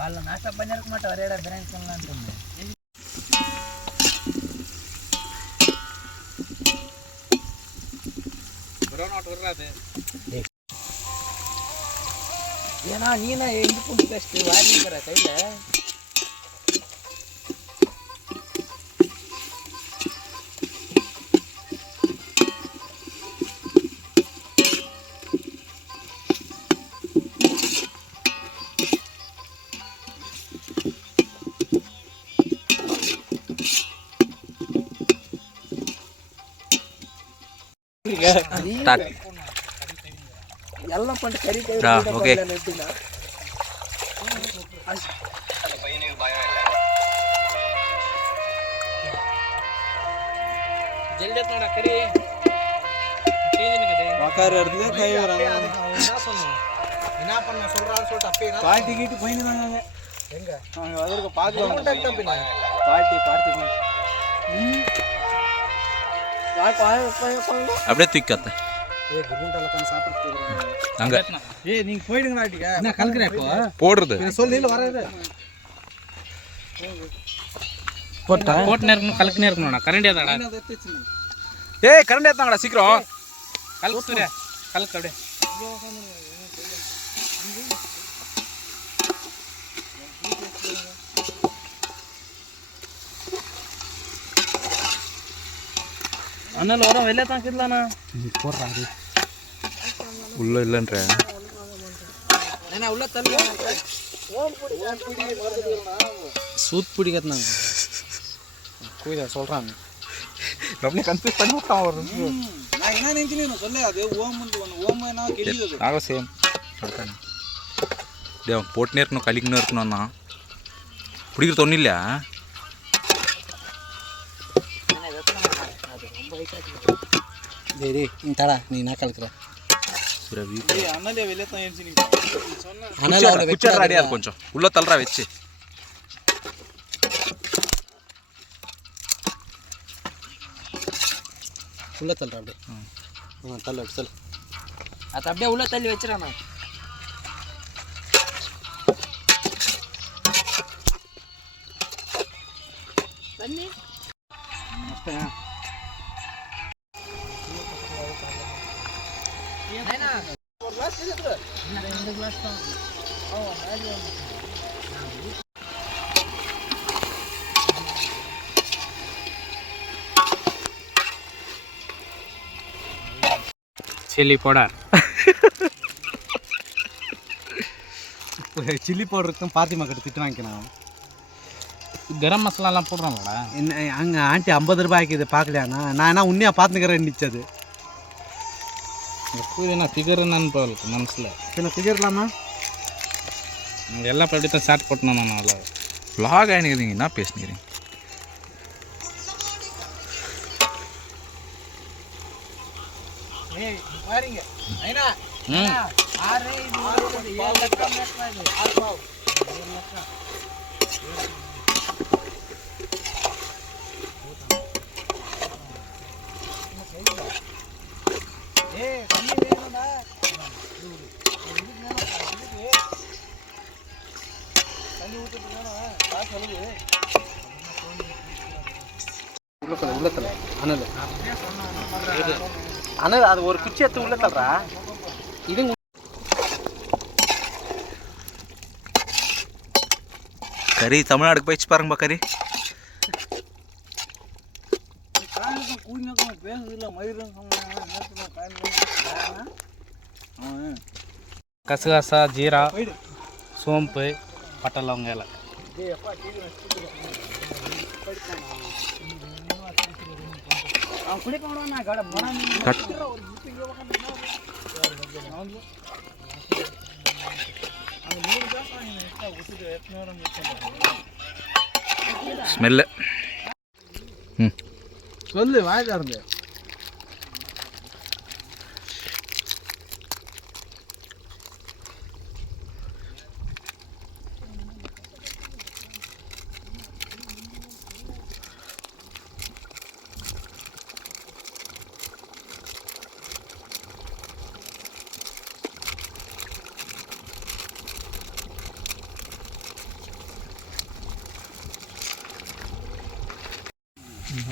காலைல நாஷ்டா பண்ணியிருக்க மாட்டேன், ஒரே இடம் பிரியாணி பண்ணலான்ட்டு இருந்தேன். ஏன்னா நீனா எங்க பூண்டு பேஸ்ட் வாரிக்கிற கையில எல்லாம் பண்ணிட்டு கறி ஓகே எப்படின்னா அப்படியே தூக்காத்த அங்க நீங்க போயிடுங்க என்ன கலக்குறேன் இப்போ போடுறது சொல்லி வராது போட்டு இருக்கணும் கலக்குனே இருக்கணும்ண்ணா கரண்டியா தாடா ஏய் கரண்ட் ஏத்தாங்கடா சீக்கிரம் கலக்கு கலக்கு அப்படியே அண்ணல் வரும் வெளியே தாக்கிடலாண்ணா போடுறாரு உள்ள இல்லைன்ற உள்ள தள்ளி சூத் பிடிக்கிறதுனாங்க கூதா சொல்கிறாங்க அப்படியே கன்ஃபியூஸ் பண்ணி விட்டான் ஒரு நான் என்ன நினைச்சுன்னு சொல்ல அது ஓமன்னா கெளியுது நாங்கள் சேம் டே போட்டுனே இருக்கணும் கழிக்கணும் இருக்கணும்னா பிடிக்கிறது ஒன்றும் இல்லையா தடா நீ என்ன கலக்குற கொஞ்சம் உள்ள தள்ளுறா வச்சு உள்ள தள்ளுறா அப்படியே தள்ளு சொல் அது அப்படியே உள்ள தள்ளி வச்சிடறேன் தண்ணி சில்லி பவுடர் சில்லி பவுடருக்கு பாத்திமா கிட்ட திட்டு வாங்கிக்கணும் கரம் மசாலாலாம் போடுறாங்களா என்ன அங்கே ஆண்டி 50 ரூபாய்க்கு இது பார்க்கலையாண்ணா நான் என்ன உண்மையாக பார்த்துக்கிறேன் நிச்சது எப்போது ஃபிகர் என்னன்னு போகல மனசில் சில ஃபிகர் இல்லாமல் எல்லாம் இப்போ எப்படி தான் ஸ்டார்ட் பண்ணணும் நான் அவ்வளோ விலாக் ஆகிக்கிறீங்க என்ன பேசுனீங்க பாருங்க உள்ளத்துல அனல் அனல் அது ஒரு குச்சி எடுத்து உள்ள தள்ளுறா இது கறி தமிழ்நாடுக்கு போயிடுச்சு பாருங்கப்பா கறி கசகசா ஜீரா சோம்பு பட்டை லவங்க எல்லாம் ஸ்மெல்லு சொல்லு வாய்க்கா இருந்து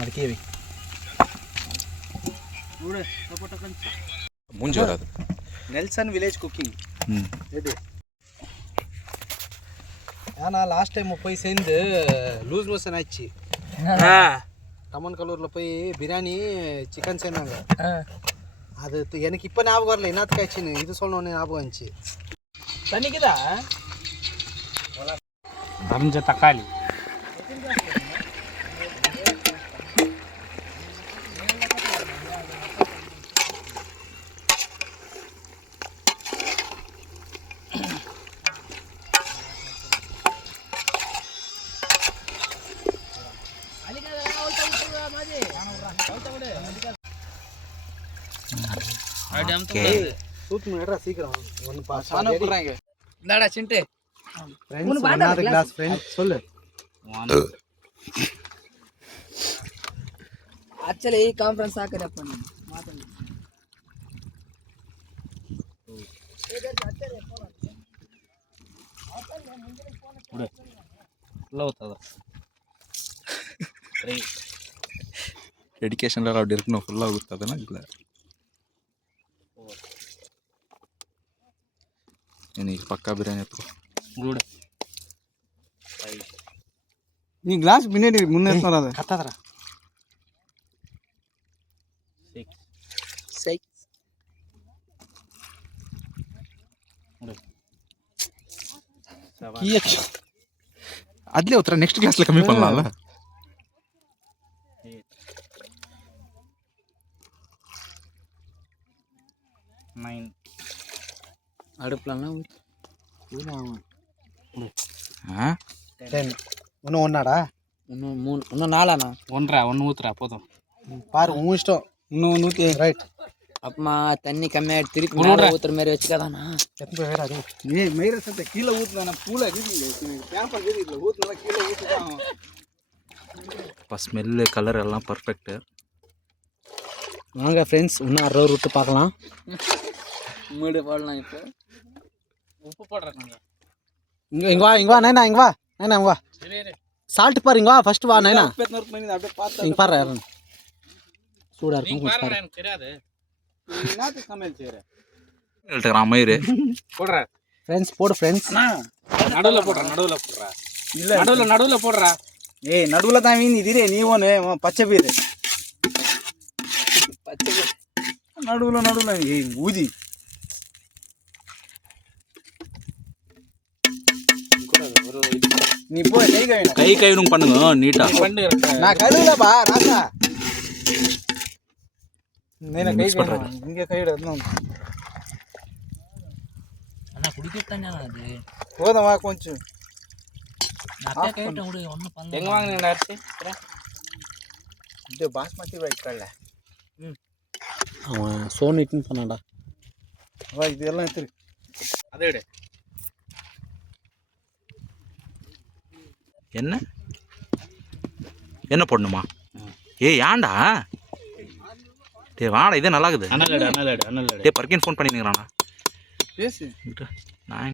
அதுக்கே வை மூஞ்சி வராது. நெல்சன் வில்லேஜ் குக்கிங் ம் எது ஏன்னா லாஸ்ட் டைம் போய் சேர்ந்து லூஸ் மோஷன் ஆயிடுச்சு. கம்மன்கல்லூரில் போய் பிரியாணி சிக்கன் சேர்ந்தாங்க. அது எனக்கு இப்போ ஞாபகம் வரல என்னத்துக்கு ஆச்சுன்னு. இது சொன்னோன்னே ஞாபகம் வந்துச்சு. தண்ணிக்குதா அரைஞ்ச தக்காளி சீக்கிரம் இந்தாடா சிண்டு சொல்லு. ಆಕ್ಚುಲಿ ಕಾನ್ಫರೆನ್ಸ್ ಹಾಕದಪ್ಪ ಮಾತಾಡಿ ಡೆಡಿಕೇಶನ್ ಎಲ್ಲ ಡಿರ್ಕ್ ಫುಲ್ ಆಗುತ್ತೆ ಅದನ್ನ ಇಲ್ಲ ನೀನು ಪಕ್ಕಾ ಬಿರಿಯಾನಿ ಎತ್ತು ಗುಡ್ நீ கிளாஸ் பின்னாடி முன்னே வராது கத்தாதரா. 6 அதுலேயே ஒருத்தர நெக்ஸ்ட் கிளாஸில் கம்மி பண்ணலாம்ல. 9 அடுப்புலாம் இன்னும் ஒன்னாடா இன்னும் 3 இன்னும் 4 ஒன்று ஊத்துறா போதும். பாரு உன் இஷ்டம். இன்னும் 100 ரைட். அப்பமா தண்ணி கம்மியாயிட்டு திருப்பி மேலே ஊத்துற மாதிரி வச்சுக்காதானா எத்தனை வேற அது நீ மயிர சத்த கீழே ஊத்துனா பூல பேப்பர் கீழே ஊத்துனா கீழே ஊத்துதான். இப்போ ஸ்மெல்லு கலர் எல்லாம் பர்ஃபெக்ட்டு. வாங்க ஃப்ரெண்ட்ஸ் இன்னும் 60 விட்டு பார்க்கலாம். மூடு போடலாம் இப்போ. உப்பு போடுறாங்க. இங்க வா நைனா இங்க வா நைனா இங்க வா. சால்ட் பாரு இங்க வா ஃபர்ஸ்ட் வா நைனா. அப்படியே பார்த்தா இங்க பாரு யாரும் சூடா இருக்கும் கொஞ்சம் பாரு. எனக்கு தெரியாது. என்னது சமையல் செய்யற? எழுதுறான் மயிறு. போடுறா. ஃப்ரெண்ட்ஸ் போடு ஃப்ரெண்ட்ஸ். நடுவுல போடுறா. இல்ல நடுவுல போடுறா. ஏய் நடுவுல தான் வீண் இதுரே நீ ஒன்னு பச்சை பீர். பச்சை பீர். நடுவுல ஏய் ஊதி. நீ போ கை கழுவுங்க பண்ணுங்க நீட்டா. நான் கழுவுலப்பா ராசா. நேன கை கழுவுங்க. இங்க கையில இருந்தோம். அண்ணா குடிக்கத்தானே அது. போதமா கொஞ்சம். நான் கேட்ட உடைய ஒண்ணு பண்ணல. எங்க வாங்குனீங்க அரிசி? இது பாஸ்மதி ரைஸ் கடல. அவன் சோனிட்னு சொன்னான்டா. வா இதெல்லாம் எடுத்து. அதை எடு. என்ன போடணுமா? ஏய் ஏன்டா டே வாடா இதே நல்லா இருக்குது. அனல் எடு. டே பர்கின் ஃபோன் பண்ணிக்கிறானா பேசு. நான்